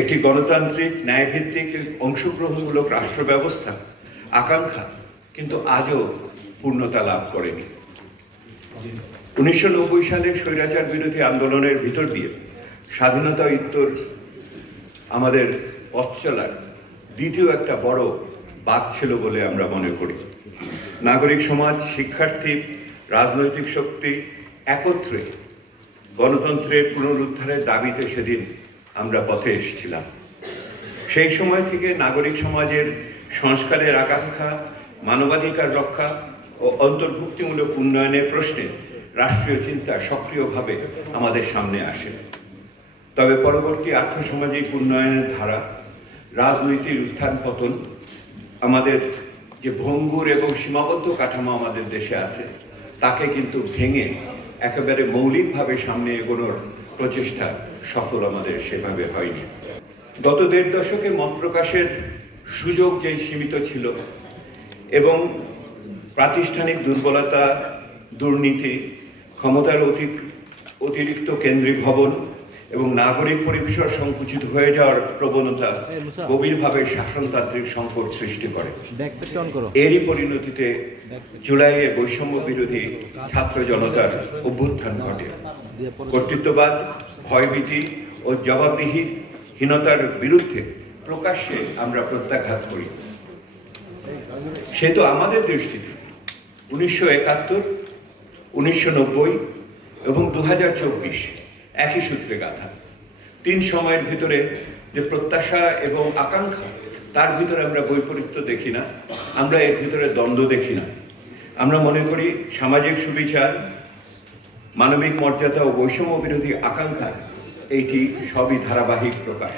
একটি গণতান্ত্রিক, ন্যায়ভিত্তিক অংশগ্রহণমূলক রাষ্ট্র ব্যবস্থা আকাঙ্ক্ষা, কিন্তু আজও পূর্ণতা লাভ করেনি। উনিশশো নব্বই সালে স্বৈরাচার বিরোধী আন্দোলনের ভিতর দিয়ে স্বাধীনতা উত্তর আমাদের পথ চলার দ্বিতীয় একটা বড় বাক ছিল বলে আমরা মনে করি। নাগরিক সমাজ, শিক্ষার্থী, রাজনৈতিক শক্তি একত্রে গণতন্ত্রের পুনরুদ্ধারের দাবিতে সেদিন আমরা পথে এসেছিলাম। সেই সময় থেকে নাগরিক সমাজের সংস্কারের আকাঙ্ক্ষা, মানবাধিকার রক্ষা ও অন্তর্ভুক্তিমূলক উন্নয়নের প্রশ্নে রাষ্ট্রীয় চিন্তা সক্রিয়ভাবে আমাদের সামনে আসে। তবে পরবর্তী আর্থসামাজিক উন্নয়নের ধারা রাজনৈতিক উত্থান পতন আমাদের যে ভঙ্গুর এবং সীমাবদ্ধ কাঠামো আমাদের দেশে আছে, তাকে কিন্তু ভেঙে একেবারে মৌলিকভাবে সামনে এগোনোর প্রচেষ্টা সফল আমাদের সেভাবে হয়নি। গত দেড় দশকে মত প্রকাশের সুযোগ যেই সীমিত ছিল এবং প্রাতিষ্ঠানিক দুর্বলতা, দুর্নীতি, ক্ষমতার অতি- অতিরিক্ত কেন্দ্রিক ভবন এবং নাগরিক পরিবেশর সংকুচিত হয়ে যাওয়ার প্রবণতা গভীরভাবে শাসনতান্ত্রিক সংকট সৃষ্টি করে। এরই পরিণতিতে জুলাইয়ে বৈষম্য বিরোধী ছাত্র জনতার অভ্যুত্থান ঘটে। কর্তৃত্ববাদ ভয়ভীতি ও জবাবদিহিহীনতার বিরুদ্ধে প্রকাশ্যে আমরা প্রত্যাঘাত করি। সে তো আমাদের দৃষ্টিতে। উনিশশো একাত্তর উনিশশো নব্বই এবং দু হাজার চব্বিশ একই সূত্রে গাঁথা। তিন সময়ের ভিতরে যে প্রত্যাশা এবং আকাঙ্ক্ষা, তার ভিতরে আমরা বৈপরীত্য দেখি না, আমরা এর ভিতরে দ্বন্দ্ব দেখি না। আমরা মনে করি সামাজিক সুবিচার, মানবিক মর্যাদা ও বৈষম্য বিরোধী আকাঙ্ক্ষা, এইটি সবই ধারাবাহিক প্রকাশ।